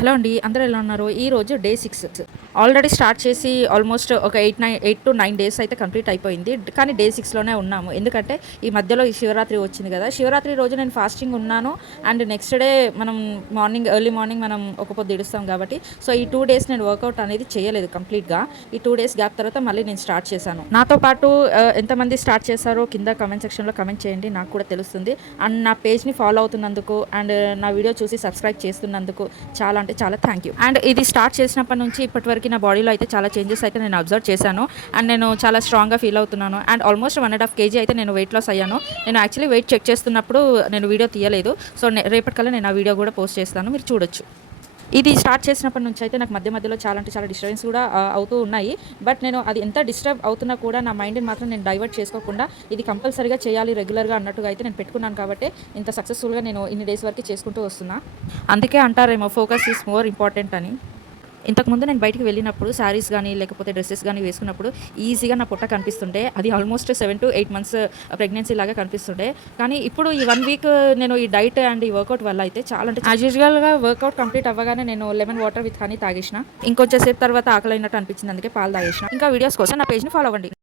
Hello అండి, అందరూ ఎలా ఉన్నారు? ఈరోజు డే 6 ఆల్రెడీ స్టార్ట్ చేసి ఆల్మోస్ట్ ఒక 8 to 9 డేస్ అయితే కంప్లీట్ అయిపోయింది. కానీ డే 6లోనే ఉన్నాము. ఎందుకంటే ఈ మధ్యలో ఈ శివరాత్రి వచ్చింది కదా! శివరాత్రి రోజు నేను ఫాస్టింగ్ ఉన్నాను. అండ్ నెక్స్ట్ డే మనం ఎర్లీ మార్నింగ్ మనం ఒక పొద్దు ఇడుస్తాం కాబట్టి సో ఈ 2 డేస్ నేను వర్కౌట్ అనేది చేయలేదు కంప్లీట్‌గా. ఈ 2 డేస్ గ్యాప్ తర్వాత మళ్ళీ నేను స్టార్ట్ చేశాను. నాతో పాటు ఎంతమంది స్టార్ట్ చేశారో కింద కామెంట్ సెక్షన్‌లో కామెంట్ చేయండి. నాకు కూడా తెలుస్తుంది. అండ్ నా పేజ్‌ని ఫాలో అవుతున్నందుకు అండ్ నా వీడియో చూసి సబ్స్క్రైబ్ చేస్తున్నందుకు చాలా అంటే చాలా థ్యాంక్ యూ. అండ్ ఇది స్టార్ట్ చేసినప్పటి నుంచి ఇప్పటివరకు నా బాడీలో అయితే చాలా చేంజెస్ అయితే నేను అబ్జర్వ్ చేశాను. అండ్ నేను చాలా స్ట్రాంగ్గా ఫీల్ అవుతున్నాను. అండ్ ఆల్మోస్ట్ 1.5 kg అయితే నేను వెయిట్ లాస్ అయ్యాను. నేను యాక్చువల్లీ వెయిట్ చెక్ చేస్తున్నప్పుడు నేను వీడియో తీయలేదు. సో రేపటికల్లా నేను ఆ వీడియో కూడా పోస్ట్ చేస్తాను, మీరు చూడొచ్చు. ఇది స్టార్ట్ చేసినప్పటి నుంచి అయితే నాకు మధ్యలో చాలా అంటే చాలా డిస్టర్బెన్స్ కూడా అవుతూ ఉన్నాయి. బట్ నేను అది ఎంత డిస్టర్బ్ అవుతున్నా కూడా నా మైండ్ని మాత్రం నేను డైవర్ట్ చేసుకోకుండా ఇది కంపల్సరీగా చేయాలి రెగ్యులర్గా అన్నట్టుగా అయితే నేను పెట్టుకున్నాను కాబట్టి ఇంత సక్సెస్ఫుల్గా నేను ఇన్ని డేస్ వరకు చేసుకుంటూ వస్తున్నా. అందుకే అంటారేమో ఫోకస్ ఈజ్ మోర్ ఇంపార్టెంట్ అని. ఇంతకుముందు నేను బయటికి వెళ్ళినప్పుడు శారీస్ కానీ లేకపోతే డ్రెస్సెస్ కానీ వేసుకున్నప్పుడు ఈజీగా నా పొట్ట కనిపిస్తుండే. అది ఆల్మోస్ట్ 7 to 8 months ప్రెగ్నెన్సీ లాగా కనిపిస్తుండే. కానీ ఇప్పుడు ఈ 1 week నేను ఈ డైట్ అండ్ ఈ వర్కౌట్ వల్ల అయితే చాలా అంటే యాజ్ యూజువల్గా వర్కౌట్ కంప్లీట్ అవ్వగానే నేను లెమన్ వాటర్ విత్ హనీ తాగేసిన. ఇంకొంచెం సేపు తర్వాత ఆకలి అయినట్టు అనిపించింది, అందుకే పాలు తాగేసిన. ఇంకా వీడియోస్ కోసం నా పేజ్ని ఫాలో అవ్వండి.